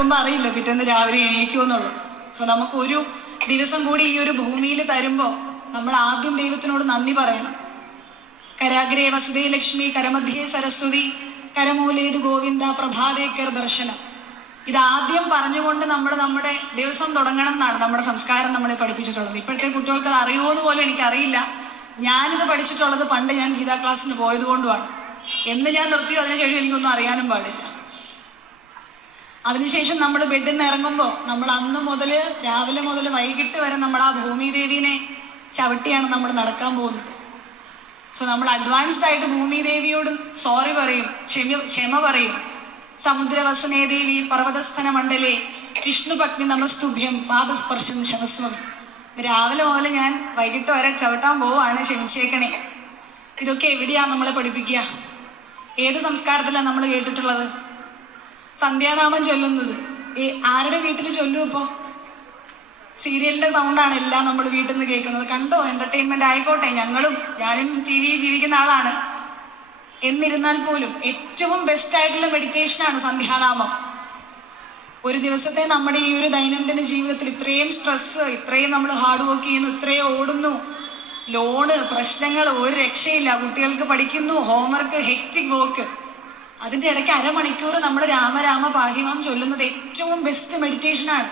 കിടക്കുമ്പോൾ അറിയില്ല പിറ്റേന്ന് രാവിലെ എണീക്കുമെന്നുള്ളത്. സോ നമുക്ക് ഒരു ദിവസം കൂടി ഈ ഒരു ഭൂമിയിൽ തരുമ്പോൾ നമ്മൾ ആദ്യം ദൈവത്തിനോട് നന്ദി പറയണം. കരാഗ്രേ വസുദേ ലക്ഷ്മി, കരമധ്യേ സരസ്വതി, കരമൂലേതു ഗോവിന്ദ, പ്രഭാതേക്കർ ദർശനം. ഇതാദ്യം പറഞ്ഞുകൊണ്ട് നമ്മുടെ ദിവസം തുടങ്ങണം എന്നാണ് നമ്മുടെ സംസ്കാരം നമ്മളെ പഠിപ്പിച്ചിട്ടുള്ളത്. ഇപ്പോഴത്തെ കുട്ടികൾക്ക് അത് അറിയുമോന്ന് പോലും എനിക്കറിയില്ല. ഞാനിത് പഠിച്ചിട്ടുള്ളത് പണ്ട് ഞാൻ ഗീതാ ക്ലാസ്സിന് പോയത് കൊണ്ടുമാണ്. എന്ന് ഞാൻ നിർത്തിയോ അതിനുശേഷം എനിക്കൊന്നും അറിയാനും പാടില്ല. അതിനുശേഷം നമ്മൾ ബെഡിൽ നിന്ന് ഇറങ്ങുമ്പോൾ നമ്മൾ അന്ന് മുതൽ രാവിലെ മുതൽ വൈകിട്ട് വരെ നമ്മൾ ആ ഭൂമിദേവിനെ ചവിട്ടിയാണ് നമ്മൾ നടക്കാൻ പോകുന്നത്. സോ നമ്മൾ അഡ്വാൻസ്ഡ് ആയിട്ട് ഭൂമിദേവിയോട് സോറി പറയും, ക്ഷമ പറയും. സമുദ്രവസനേ ദേവി പർവ്വതസ്ഥന മണ്ഡലേ വിഷ്ണു പത്നി നമസ്തുഭ്യം പാദസ്പർശം ക്ഷമസ്വം. രാവിലെ മുതൽ ഞാൻ വൈകിട്ട് വരെ ചവിട്ടാൻ പോവാണ്, ക്ഷമിച്ചേക്കണേ. ഇതൊക്കെ എവിടെയാ നമ്മളെ പഠിപ്പിക്കുക? ഏത് സംസ്കാരത്തിലാണ് നമ്മൾ കേട്ടിട്ടുള്ളത്? സന്ധ്യാനാമം ചൊല്ലുന്നത് ആരുടെ വീട്ടിൽ ചൊല്ലും? ഇപ്പോൾ സീരിയലിന്റെ സൗണ്ടാണ് എല്ലാം നമ്മൾ വീട്ടിൽ നിന്ന് കേൾക്കുന്നത്. കണ്ടോ, എന്റർടൈൻമെന്റ് ആയിക്കോട്ടെ, ഞാനും ടി വി ജീവിക്കുന്ന ആളാണ്. എന്നിരുന്നാൽ പോലും ഏറ്റവും ബെസ്റ്റ് ആയിട്ടുള്ള മെഡിറ്റേഷനാണ് സന്ധ്യാനാമം. ഒരു ദിവസത്തെ നമ്മുടെ ഈ ഒരു ദൈനംദിന ജീവിതത്തിൽ ഇത്രയും സ്ട്രെസ്, ഇത്രയും നമ്മൾ ഹാർഡ് വർക്ക് ചെയ്യുന്നു, ഇത്രയും ഓടുന്നു, ലോണ്, പ്രശ്നങ്ങൾ, ഒരു രക്ഷയില്ല. കുട്ടികൾക്ക് പഠിക്കുന്നു, ഹോംവർക്ക്, ഹെക്റ്റിക് വർക്ക്. അതിൻ്റെ ഇടയ്ക്ക് അരമണിക്കൂർ നമ്മൾ രാമ രാമ പാഹിമാം ചൊല്ലുന്നത് ഏറ്റവും ബെസ്റ്റ് മെഡിറ്റേഷനാണ്.